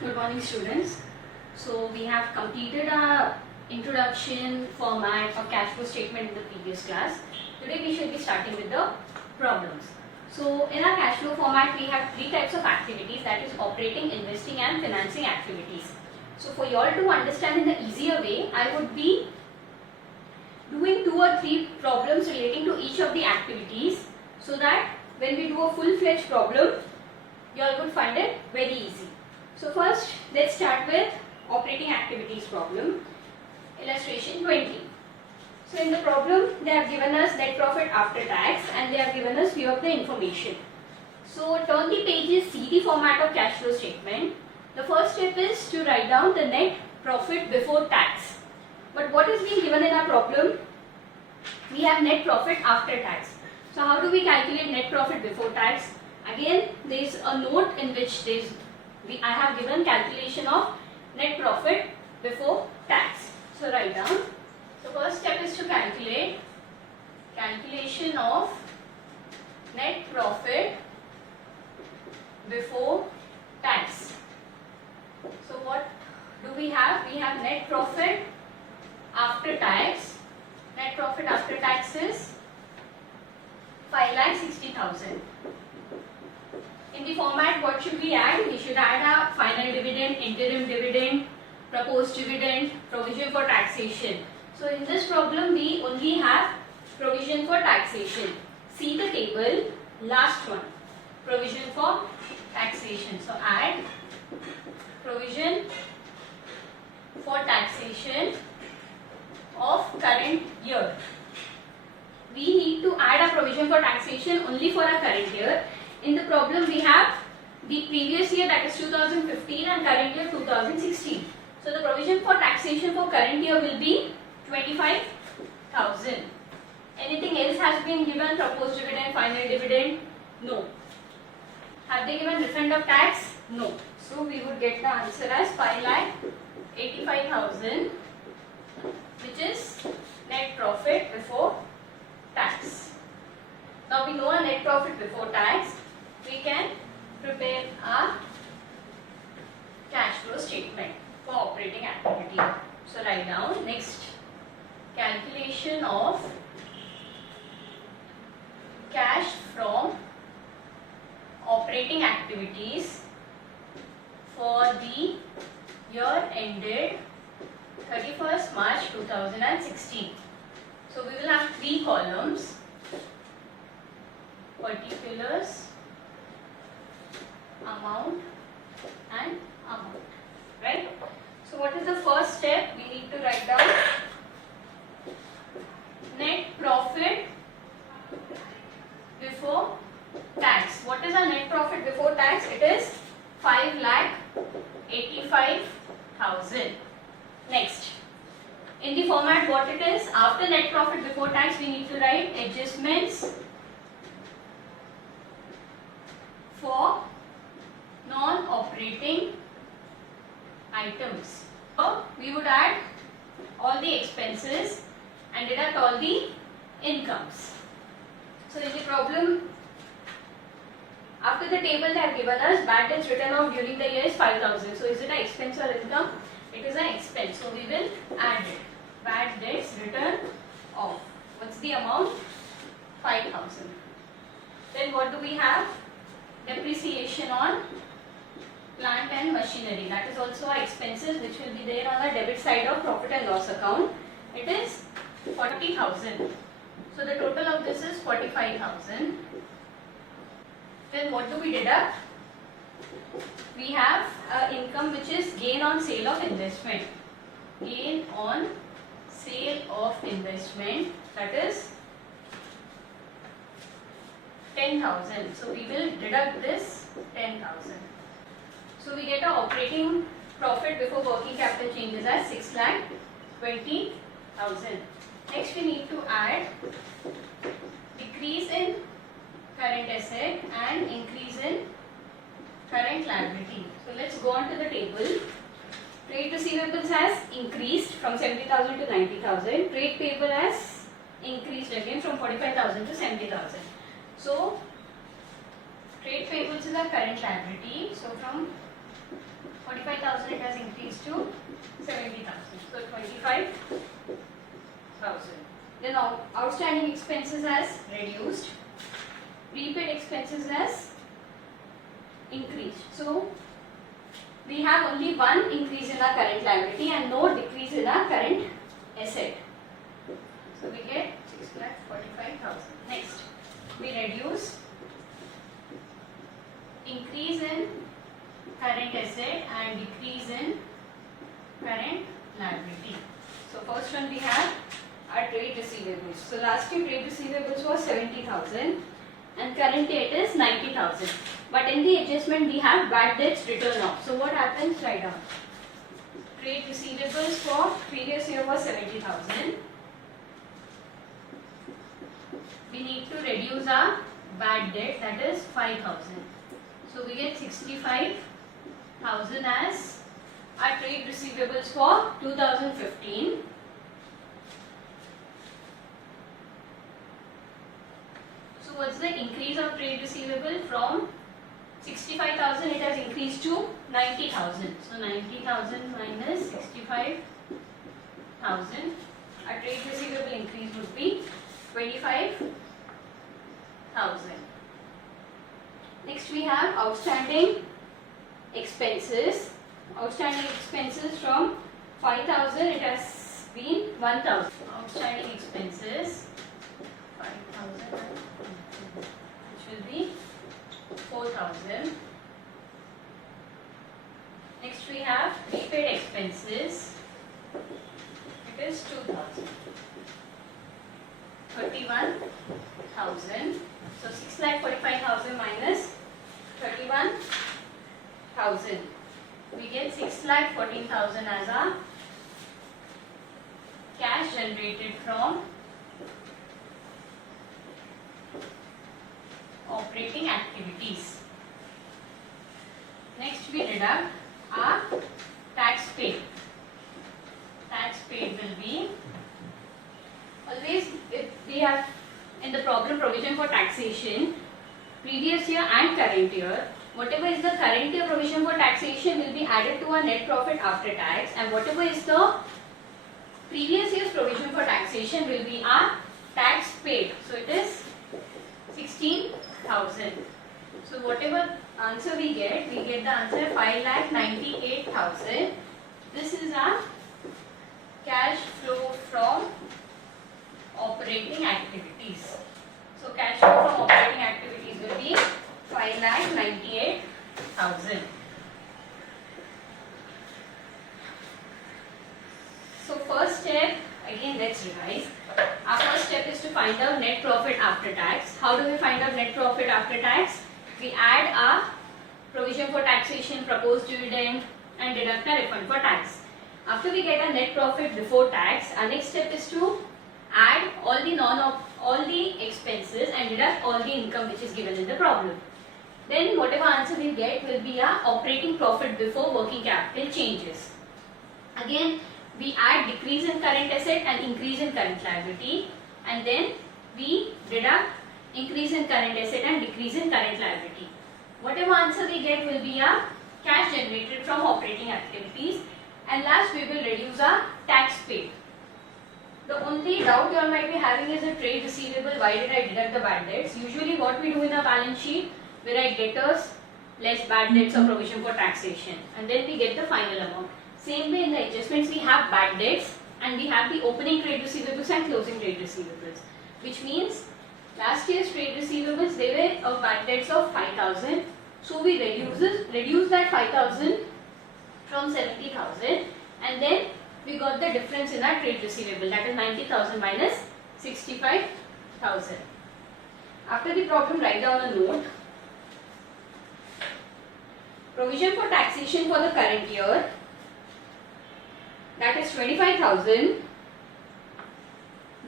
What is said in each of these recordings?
Good morning, students. So we have completed our introduction format of cash flow statement in the previous class. Today we shall be starting with the problems. So in our cash flow format we have three types of activities, that is operating, investing and financing activities. So for you all to understand in the easier way, I would be doing 2 or 3 problems relating to each of the activities, so that when we do a full-fledged problem, you all would find it very easy. So first, let's start with operating activities problem, illustration 20. So in the problem, they have given us net profit after tax and they have given us few of the information. So turn the pages, see the format of cash flow statement. The first step is to write down the net profit before tax. But what is being given in our problem? We have net profit after tax. So how do we calculate net profit before tax? Again, there is a note in which I have given calculation of net profit before tax. So write down. So first step is to calculate calculation of net profit before tax. So what do we have? We have net profit after tax. Net profit after tax is 5,60,000. In the format, what should we add? We should add a final dividend, interim dividend, proposed dividend, provision for taxation. So in this problem, we only have provision for taxation. See the table, last one, provision for taxation. So add provision for taxation of current year. We need to add a provision for taxation only for our current year. In the problem we have the previous year, that is 2015, and current year 2016. So the provision for taxation for current year will be 25,000. Anything else has been given? Proposed dividend, final dividend? No. Have they given refund of tax? No. So we would get the answer as 5,85,000, which is net profit before tax. Now we know a net profit before tax. We can prepare a cash flow statement for operating activity. So write down next, calculation of cash from operating activities for the year ended 31st March 2016. So we will have 3 columns: particulars, amount and amount, right? So what is the first step? We need to write down net profit before tax. What is our net profit before tax? It is 5,85,000. Next, in the format what it is, after net profit before tax we need to write adjustments for non-operating items. So we would add all the expenses and deduct all the incomes. So in the problem, after the table they have given us, bad debts written off during the year is 5,000. So is it an expense or income? It is an expense. So we will add it. Bad debts written off. What's the amount? 5,000. Then what do we have? Depreciation on plant and machinery. That is also our expenses, which will be there on the debit side of profit and loss account. It is 40,000. So the total of this is 45,000. Then what do we deduct? We have income which is gain on sale of investment. Gain on sale of investment, that is 10,000. So we will deduct this 10,000. So we get a operating profit before working capital changes as 6,20,000. Next we need to add decrease in current asset and increase in current liability. So let's go on to the table. Trade receivables has increased from 70,000 to 90,000. Trade payable has increased again from 45,000 to 70,000. So trade payables is our current liability. So from 45,000 it has increased to 70,000. So 25,000. Then outstanding expenses has reduced. Prepaid expenses has increased. So we have only one increase in our current liability and no decrease in our current asset. So we get 6,45,000. Next, we reduce increase in current asset and decrease in current liability. So first one we have our trade receivables. So last year trade receivables was 70,000 and currently it is 90,000. But in the adjustment we have bad debts written off. So what happens? Write down. Trade receivables for previous year was 70,000. We need to reduce our bad debt, that is 5,000. So we get 65,000 as our trade receivables for 2015. So what's the increase of trade receivable? From 65,000 it has increased to 90,000. So 90,000 minus 65,000. Our trade receivable increase would be 25,000. Next we have outstanding expenses. Outstanding expenses from 5,000 it has been 1,000. Outstanding expenses 5,000 which will be 4,000. Next we have prepaid expenses. It is 2,000. 31,000. So 6,45,000 minus 31,000. We get 6,14,000 as our cash generated from operating activities. Next we deduct our tax paid. Tax paid will be, always if we have in the problem provision for taxation, previous year and current year, whatever is the current year provision for taxation will be added to our net profit after tax, and whatever is the previous year's provision for taxation will be our tax paid. So it is 16,000. So whatever answer we get the answer 5,98,000. This is our cash flow from operating activities. So cash flow from operating activities will be 5,98,000. So first step, again let's revise. Our first step is to find out net profit after tax. How do we find out net profit after tax? We add our provision for taxation, proposed dividend and deduct our refund for tax. After we get a net profit before tax, our next step is to add all the expenses and deduct all the income which is given in the problem. Then whatever answer we get will be our operating profit before working capital changes. Again we add decrease in current asset and increase in current liability, and then we deduct increase in current asset and decrease in current liability. Whatever answer we get will be our cash generated from operating activities, and last we will reduce our tax paid. The only doubt you all might be having is a trade receivable. Why did I deduct the bad debts? Usually what we do in our balance sheet, we write debtors less bad debts or provision for taxation, and then we get the final amount. Same way in the adjustments we have bad debts and we have the opening trade receivables and closing trade receivables, which means last year's trade receivables they were of bad debts of 5,000. So we reduce that 5,000 from 70,000, and then we got the difference in our trade receivable, that is 90,000 minus 65,000. After the problem, write down a note. Provision for taxation for the current year, that is 25,000,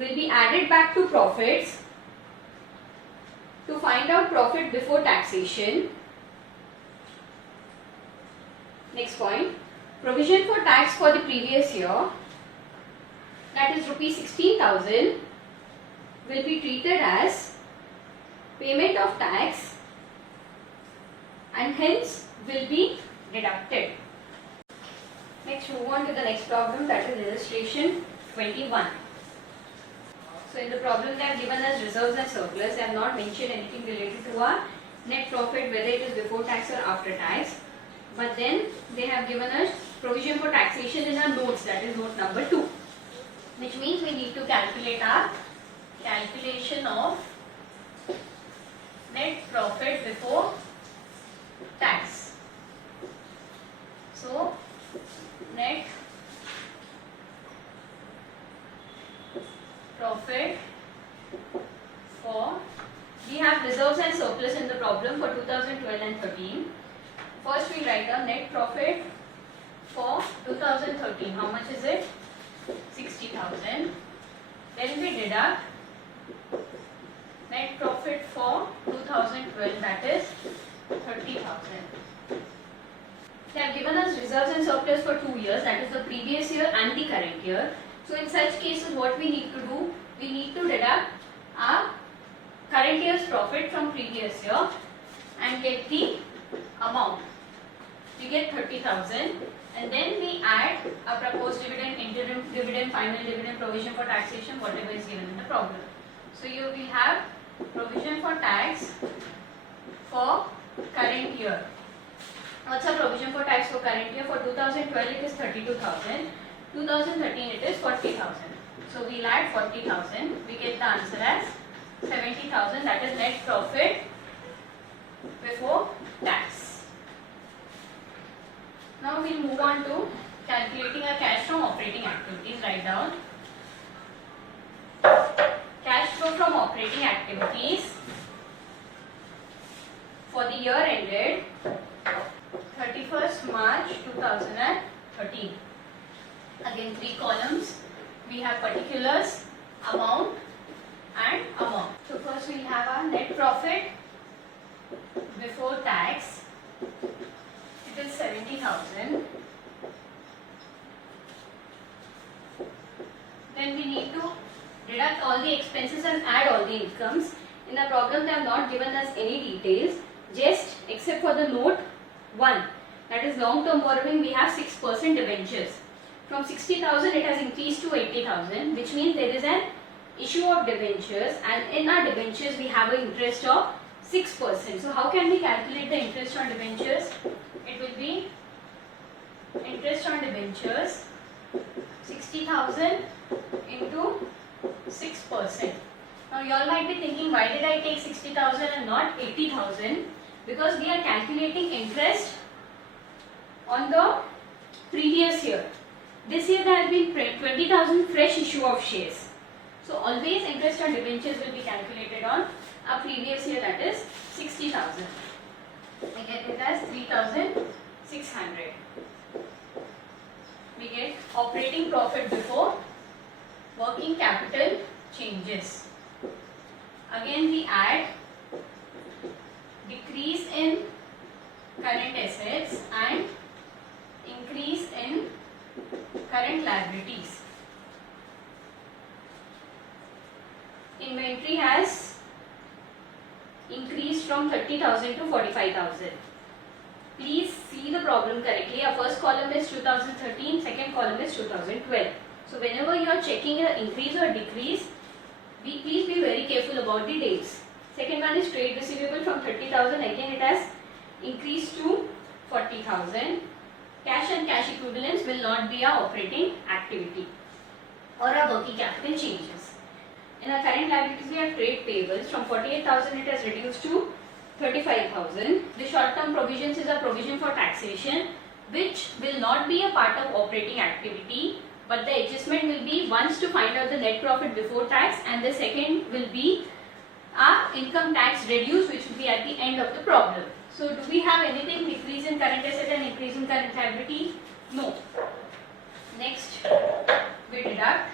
will be added back to profits to find out profit before taxation. Next point, provision for tax for the previous year, that is rupees 16,000, will be treated as payment of tax and hence will be deducted. Next, move on to the next problem, that is illustration 21. So in the problem they have given us reserves and surplus. They have not mentioned anything related to our net profit, whether it is before tax or after tax. But then they have given us provision for taxation in our notes, that is note number 2. Which means we need to calculate our calculation of net profit before tax. So net profit for, we have reserves and surplus in the problem for 2012 and 13. First we write down net profit for 2013. How much is it? 60,000. Then we deduct net profit for 2012, that is 30,000. They have given us reserves and surplus for 2 years, that is the previous year and the current year. So in such cases what we need to do, we need to deduct our current year's profit from previous year and get the amount. We get 30,000 and then we add a proposed dividend, interim dividend, final dividend, provision for taxation, whatever is given in the problem. So you will have provision for tax for current year. What's our provision for tax for current year? For 2012 it is 32,000, 2013 it is 40,000. So we'll add 40,000, we get the answer as 70,000, that is net profit before tax. Now we'll move on to calculating our cash from operating activities. Write down cash flow from operating activities for the year ended 31st March 2013. Again 3 columns. We have particulars, amount and amount. So first we have our net profit before tax. It is 70,000. Then we need to deduct all the expenses and add all the incomes. In the problem they have not given us any details, just except for the note 1, that is long term borrowing, we have 6% debentures. From 60,000 it has increased to 80,000, which means there is an issue of debentures, and in our debentures we have an interest of 6%. So how can we calculate the interest on debentures? It will be interest on debentures 60,000 into 6%. Now you all might be thinking, why did I take 60,000 and not 80,000? Because we are calculating interest on the previous year. This year there has been 20,000 fresh issue of shares. So always interest on debentures will be calculated on a previous year, that is 60,000. We get it as 3,600. We get operating profit before working capital changes. Again we add decrease in current assets and increase in current liabilities. Inventory has increased from 30,000 to 45,000. Please see the problem correctly. Our first column is 2013, second column is 2012. So whenever you are checking an increase or decrease, please be very careful about the dates. Second one is trade receivable from 30,000, again it has increased to 40,000. Cash and cash equivalents will not be our operating activity or our working capital changes. In our current liabilities we have trade payables. From 48,000 it has reduced to 35,000. The short term provisions is a provision for taxation, which will not be a part of operating activity, but the adjustment will be once to find out the net profit before tax, and the second will be our income tax reduced, which will be at the end of the problem. So do we have anything decrease in current asset and increase in current liability? No. Next we deduct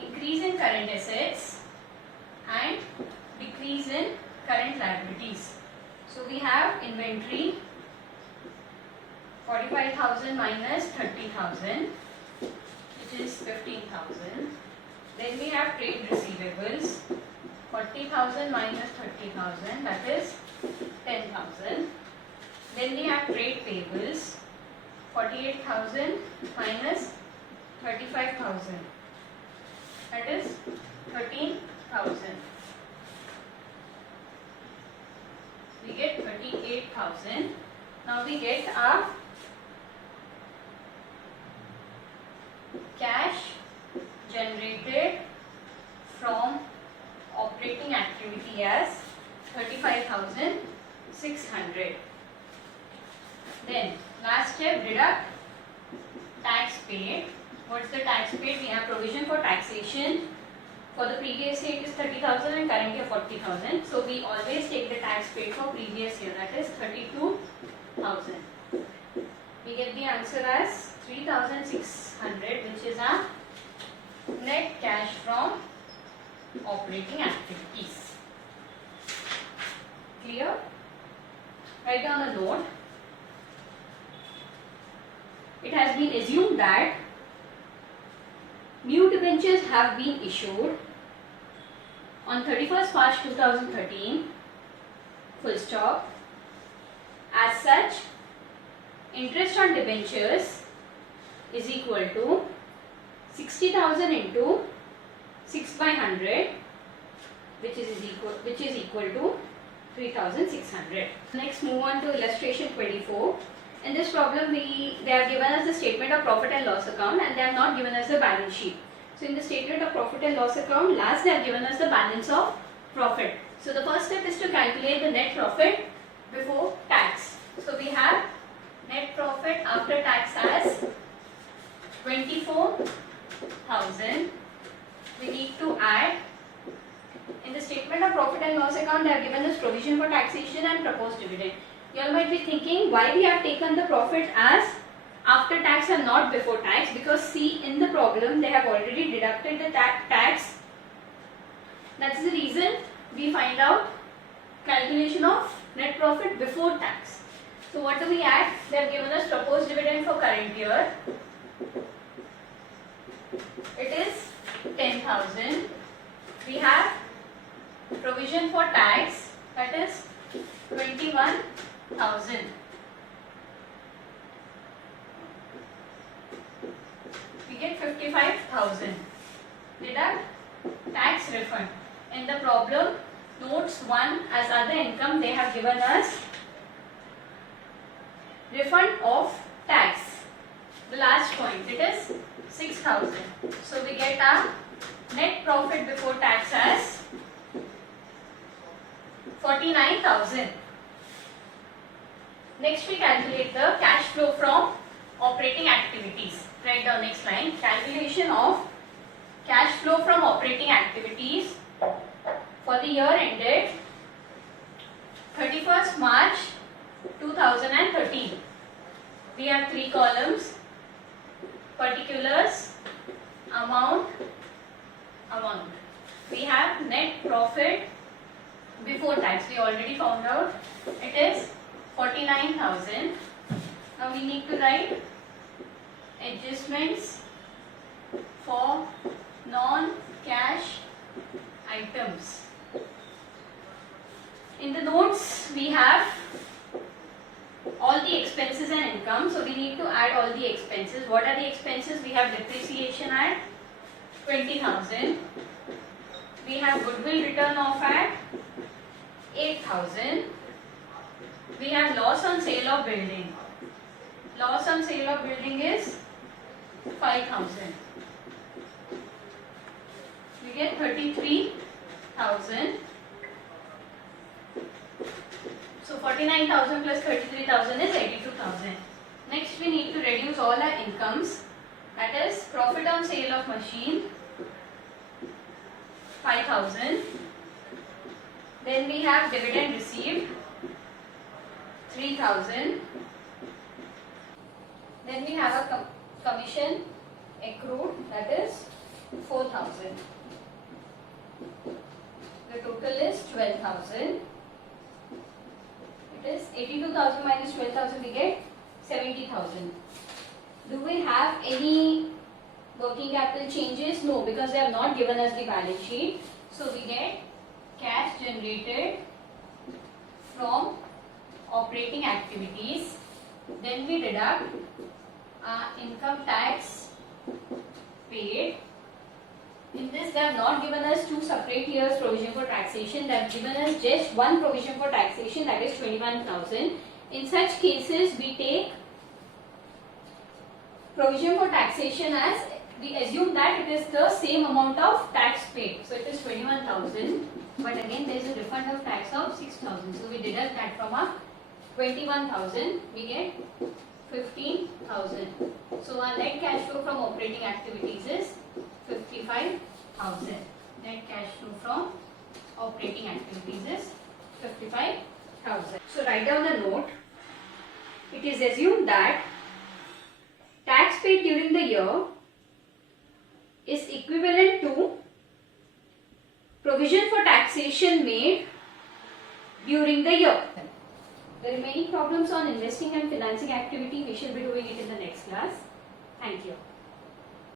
increase in current assets and decrease in current liabilities. So we have inventory 45,000 minus 30,000, which is 15,000. Then we have trade receivables 40,000 minus 30,000, that is 10,000. Then we have trade payables 48,000 minus 35,000. That is 13,000. We get 38,000. Now we get our cash generated from operating activity as 35,600. Then last step, deduct tax paid. What's the tax paid? We have provision for taxation. For the previous year it is 30,000 and current year 40,000. So we always take the tax paid for previous year, that is 32,000. We get the answer as 3,600, which is our net cash from operating activities. Clear? Write down a note. It has been assumed that new debentures have been issued on 31st March 2013, full stop. As such, interest on debentures is equal to 60,000 into 6 by 100, which is equal to 3,600. Next, move on to illustration 24. In this problem, they have given us the statement of profit and loss account, and they have not given us the balance sheet. So in the statement of profit and loss account, last they have given us the balance of profit. So the first step is to calculate the net profit before tax. So we have net profit after tax as 24,000. We need to add, in the statement of profit and loss account, they have given us provision for taxation and proposed dividend. You all might be thinking why we have taken the profit as after tax and not before tax, because see, in the problem they have already deducted the tax. That's the reason we find out calculation of net profit before tax. So what do we add? They have given us proposed dividend for current year. It is 10,000. We have provision for tax, that is 21,000. We get 55,000. Deduct tax refund. In the problem, notes 1 as other income, they have given us refund of tax. The last point, it is 6,000. So we get our net profit before tax as 49,000. Next we calculate the cash flow from operating activities. Write down next line. Calculation of cash flow from operating activities for the year ended 31st March 2013. We have 3 columns: particulars, amount. We have net profit before tax. We already found out it is 49,000. Now we need to write adjustments for non-cash items. In the notes we have all the expenses and income, so we need to add all the expenses. What are the expenses? We have depreciation at 20,000. We have goodwill written off at 8,000. We have loss on sale of building. Loss on sale of building is 5,000. We get 33,000. So 49,000 plus 33,000 is 82,000. Next we need to reduce all our incomes. That is profit on sale of machine, 5,000. Then we have dividend received, 3,000. Then we have a commission accrued, that is 4,000. The total is 12,000. It is 82,000 minus 12,000, we get 70,000. Do we have any working capital changes? No, because they have not given us the balance sheet. So we get cash generated from operating activities. Then we deduct income tax paid. In this, they have not given us two separate years provision for taxation. They have given us just one provision for taxation, that is 21,000. In such cases, we take provision for taxation as we assume that it is the same amount of tax paid. So it is 21,000, but again there is a refund of tax of 6,000. So we deduct that from our 21,000, we get 15,000. So our net cash flow from operating activities is 55,000. Net cash flow from operating activities is 55,000. So write down the note. It is assumed that tax paid during the year is equivalent to provision for taxation made during the year. The remaining problems on investing and financing activity, we shall be doing it in the next class. Thank you.